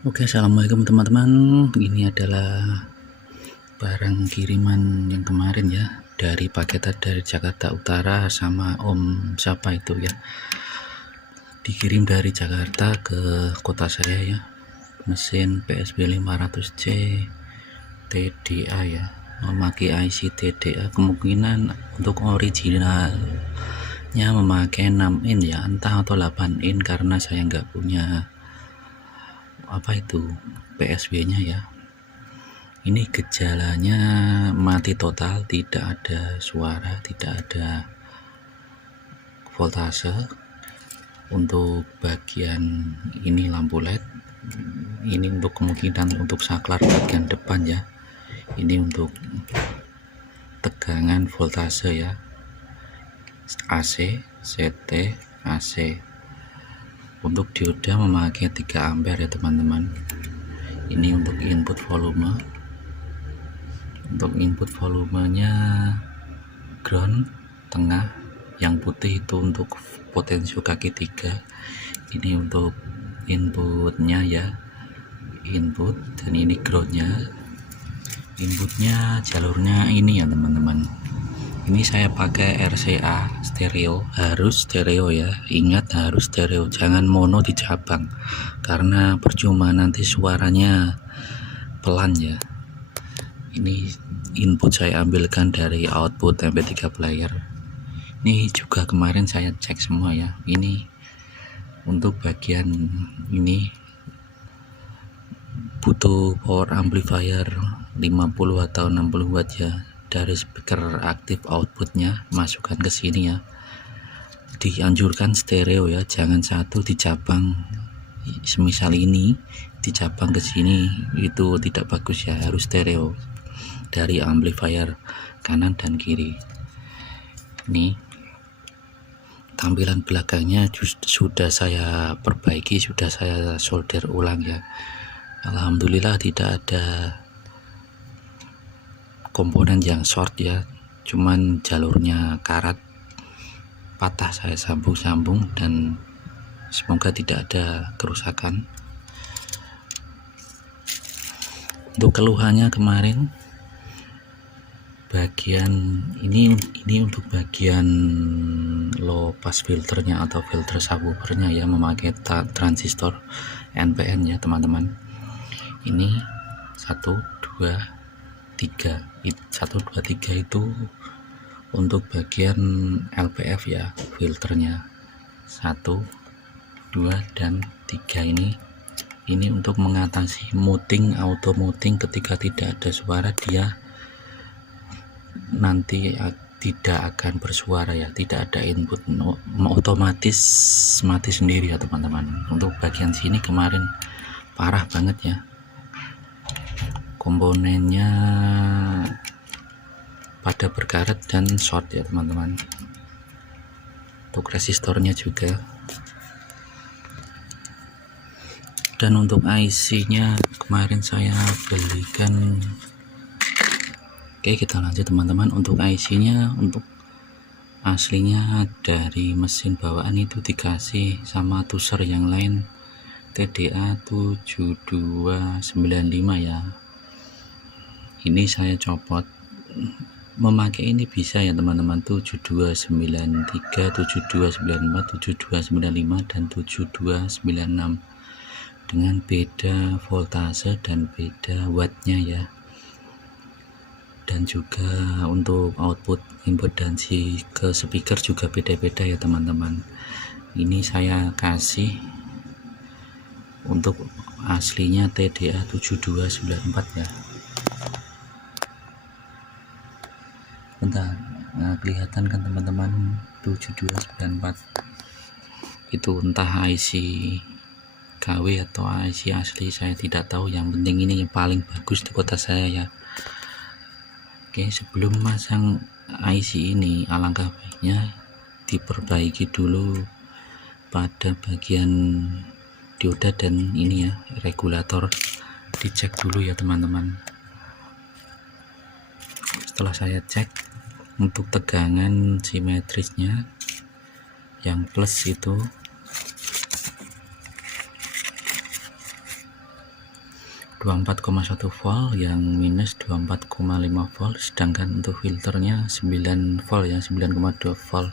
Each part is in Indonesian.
Oke, assalamualaikum teman-teman. Ini adalah barang kiriman yang kemarin ya, dari paketan dari Jakarta Utara sama Om siapa itu ya. Dikirim dari Jakarta ke kota saya ya. Mesin PSB 500C TDA ya, memakai IC TDA. Kemungkinan untuk originalnya memakai 6 in ya, entah atau 8 in karena saya nggak punya PSB nya ya. Ini gejalanya mati total, tidak ada suara, tidak ada voltase. Untuk bagian ini lampu LED, ini untuk kemungkinan untuk saklar bagian depan ya. Ini untuk tegangan voltase ya, AC, CT, AC. Untuk dioda memakai 3 ampere ya teman-teman. Ini untuk input volume. Untuk input volumenya ground tengah, yang putih itu untuk potensio kaki 3. Ini untuk inputnya ya, input, dan ini groundnya. Inputnya jalurnya ini ya teman-teman. Ini saya pakai RCA stereo, harus stereo ya, ingat harus stereo, jangan mono di cabang karena percuma nanti suaranya pelan ya. Ini input saya ambilkan dari output MP3 player. Ini juga kemarin saya cek semua ya. Ini untuk bagian ini butuh power amplifier 50 atau 60 watt ya. Dari speaker aktif outputnya masukkan ke sini ya. Dianjurkan stereo ya, jangan satu di cabang. Semisal ini di cabang ke sini itu tidak bagus ya, harus stereo dari amplifier kanan dan kiri. Ini tampilan belakangnya sudah saya perbaiki, sudah saya solder ulang ya. Alhamdulillah tidak ada komponen yang short ya, cuman jalurnya karat patah, saya sambung-sambung dan semoga tidak ada kerusakan. Untuk keluhannya kemarin bagian ini untuk bagian low pass filternya atau filter subwoofernya ya, memakai transistor NPN ya teman-teman. Ini 1 2 3 itu untuk bagian LPF ya, filternya 1 2 dan 3. Ini untuk mengatasi muting, auto muting. Ketika tidak ada suara dia nanti tidak akan bersuara ya, tidak ada input, otomatis mati sendiri ya teman-teman. Untuk bagian sini kemarin parah banget ya, komponennya pada berkarat dan short ya teman-teman. Untuk resistornya juga. Dan untuk IC nya kemarin saya belikan. Oke, kita lanjut teman-teman. Untuk IC nya, untuk aslinya dari mesin bawaan itu dikasih sama tuser yang lain TDA 7295 ya. Ini saya copot, memakai ini bisa ya teman-teman, 7293, 7294, 7295 dan 7296 dengan beda voltase dan beda wattnya ya. Dan juga untuk output impedansi ke speaker juga beda-beda ya teman-teman. Ini saya kasih untuk aslinya TDA 7294 ya. Bentar, nah, kelihatan kan teman-teman 7294 itu, entah IC KW atau IC asli saya tidak tahu, yang penting ini yang paling bagus di kota saya ya. Oke, sebelum masang IC ini alangkah baiknya diperbaiki dulu pada bagian dioda dan ini ya, regulator dicek dulu ya teman-teman. Setelah saya cek, untuk tegangan simetrisnya yang plus itu 24,1 volt, yang minus 24,5 volt, sedangkan untuk filternya 9 volt ya, 9,2 volt.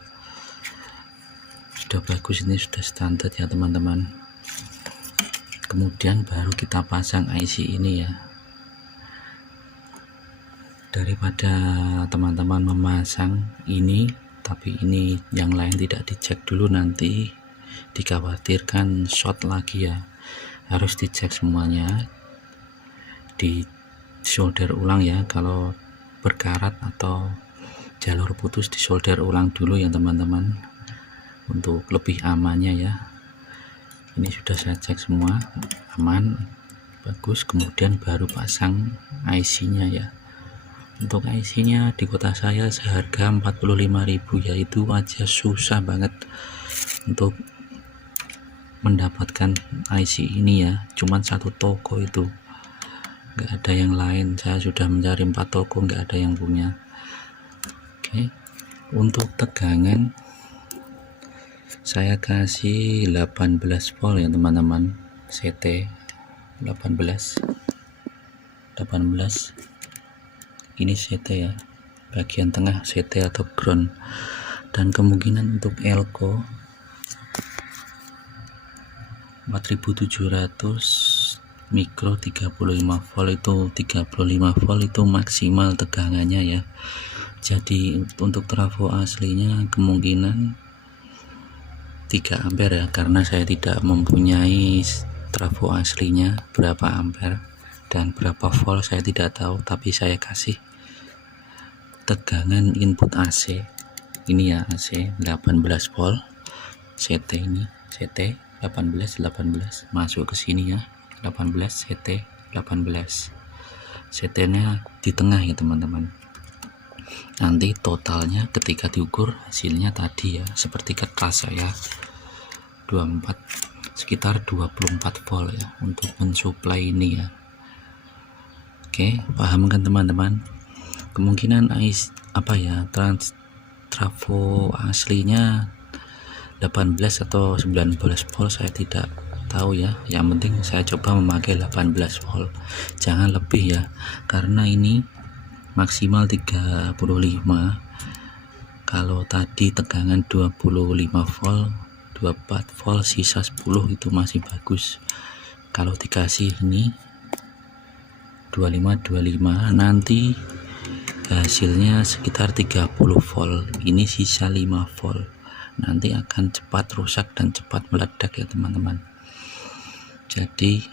Sudah bagus, ini sudah standar ya teman-teman. Kemudian baru kita pasang IC ini ya. Daripada teman-teman memasang ini tapi ini yang lain tidak dicek dulu, nanti dikhawatirkan short lagi ya. Harus dicek semuanya, di solder ulang ya. Kalau berkarat atau jalur putus di solder ulang dulu ya teman-teman, untuk lebih amannya ya. Ini sudah saya cek semua aman, bagus. Kemudian baru pasang IC nya ya. Untuk IC nya di kota saya seharga 45.000 ya. Itu aja susah banget untuk mendapatkan IC ini ya, cuman satu toko itu, nggak ada yang lain. Saya sudah mencari 4 toko, nggak ada yang punya. Oke, untuk tegangan saya kasih 18 volt ya teman-teman, CT 18. Ini CT ya, bagian tengah CT atau ground. Dan kemungkinan untuk elko 4700 mikro 35 volt itu, 35 volt itu maksimal tegangannya ya. Jadi untuk trafo aslinya kemungkinan 3 ampere ya, karena saya tidak mempunyai trafo aslinya berapa ampere dan berapa volt saya tidak tahu, tapi saya kasih tegangan input AC ini ya, AC 18 volt. CT ini CT 18 masuk ke sini ya, 18 CT 18. CT nya di tengah ya teman-teman. Nanti totalnya ketika diukur hasilnya tadi ya, seperti kertas saya 24, sekitar 24 volt ya untuk mensuplai ini ya. Oke, paham kan teman-teman? Kemungkinan trafo aslinya 18 atau 19 volt saya tidak tahu ya. Yang penting saya coba memakai 18 volt, jangan lebih ya, karena ini maksimal 35. Kalau tadi tegangan 25 volt, 24 volt, sisa 10 itu masih bagus. Kalau dikasih ini 25 nanti hasilnya sekitar 30 volt, ini sisa 5 volt, nanti akan cepat rusak dan cepat meledak ya teman-teman. Jadi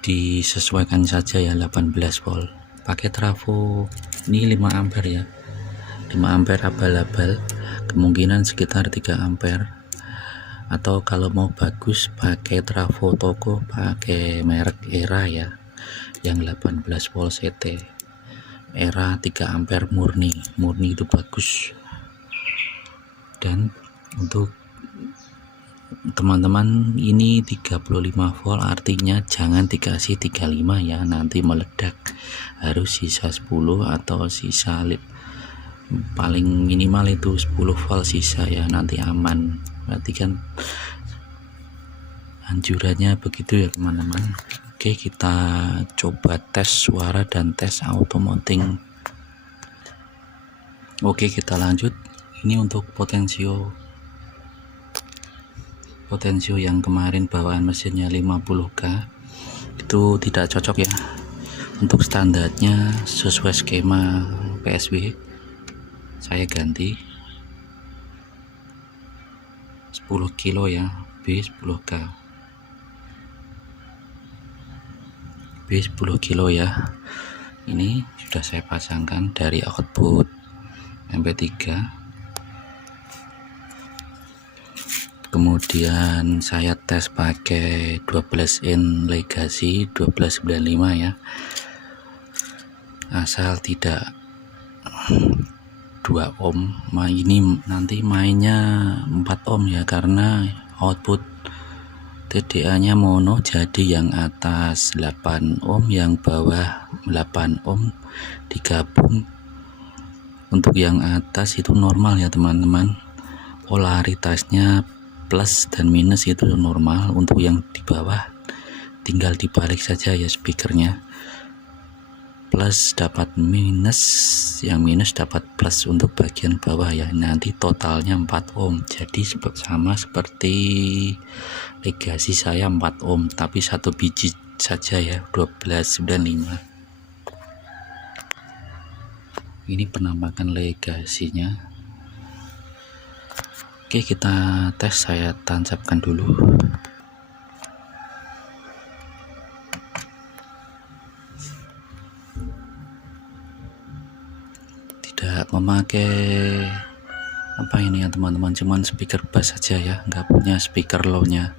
disesuaikan saja ya, 18 volt. Pakai trafo ini 5 ampere ya, 5 ampere abal-abal, kemungkinan sekitar 3 ampere. Atau kalau mau bagus pakai trafo toko, pakai merek Era ya, yang 18 volt CT. Era 3 ampere murni itu bagus. Dan untuk teman-teman ini 35 volt, artinya jangan dikasih 35 ya, nanti meledak. Harus sisa 10 atau sisa paling minimal itu 10 volt sisa ya, nanti aman. Berarti kan anjurannya begitu ya teman-teman. Oke, kita coba tes suara dan tes automoting. Oke, kita lanjut. Ini untuk potensio yang kemarin bawaan mesinnya 50k itu tidak cocok ya. Untuk standarnya sesuai skema PSW saya ganti 10 kilo ya, B10k, B10 kilo ya. Ini sudah saya pasangkan dari output MP3. Kemudian saya tes pakai 12 in Legacy 1295 ya, asal tidak 2 ohm. Ini nanti mainnya 4 ohm ya, karena output TDA nya mono, jadi yang atas 8 ohm, yang bawah 8 ohm digabung. Untuk yang atas itu normal ya teman-teman, polaritasnya plus dan minus itu normal. Untuk yang di bawah tinggal dibalik saja ya speakernya, plus dapat minus, yang minus dapat plus untuk bagian bawah ya. Nanti totalnya 4 ohm, jadi sama seperti Legacy saya 4 ohm tapi satu biji saja ya, 1295. Ini penampakan Legacy-nya. Oke, kita tes, saya tancapkan dulu. Tidak memakai apa ini ya teman-teman, cuman speaker bass saja ya, nggak punya speaker low nya.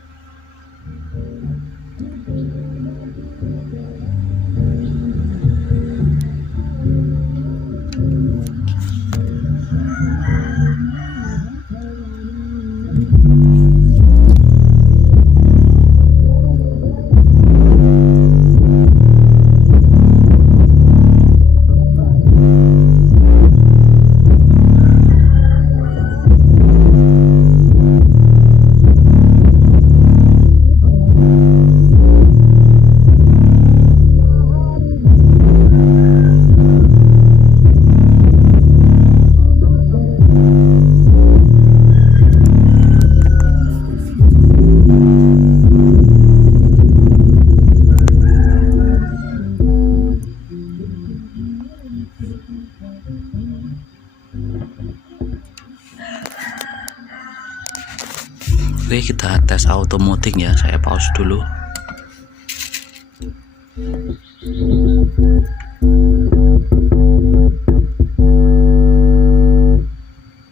Oke, kita tes auto muting ya, saya pause dulu.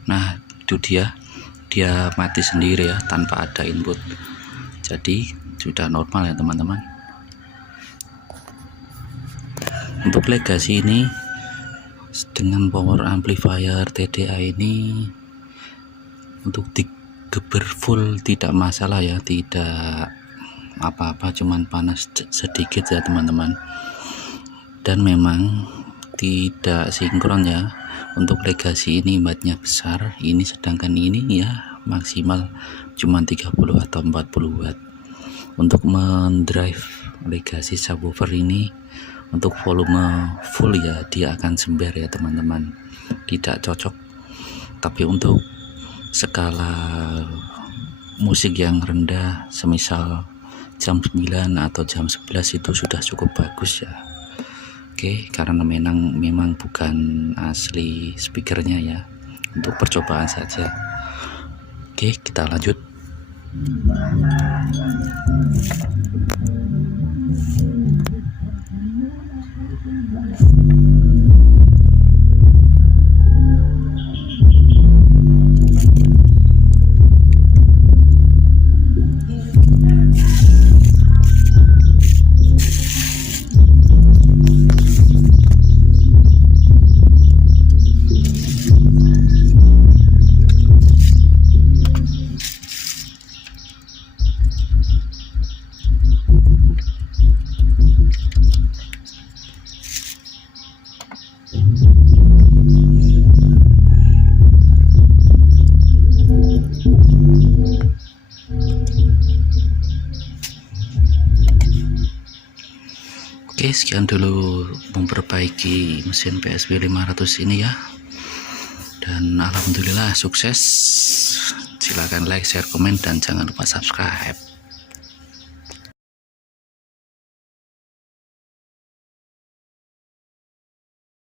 Nah, itu dia mati sendiri ya, tanpa ada input, jadi sudah normal ya teman-teman. Untuk Legacy ini dengan power amplifier TDA ini untuk digeber full tidak masalah ya, tidak apa-apa, cuman panas sedikit ya teman-teman. Dan memang tidak sinkron ya. Untuk Legacy ini wattnya besar, ini sedangkan ini ya maksimal cuman 30 atau 40 watt. Untuk mendrive Legacy subwoofer ini untuk volume full ya dia akan sember ya teman-teman, tidak cocok. Tapi untuk skala musik yang rendah, semisal jam 9 atau jam 11 itu sudah cukup bagus ya. Oke, karena memang bukan asli speakernya ya, untuk percobaan saja. Oke, kita lanjut. Oke, sekian dulu memperbaiki mesin PSP 500 ini ya, dan alhamdulillah sukses. Silahkan like, share, komen, dan jangan lupa subscribe.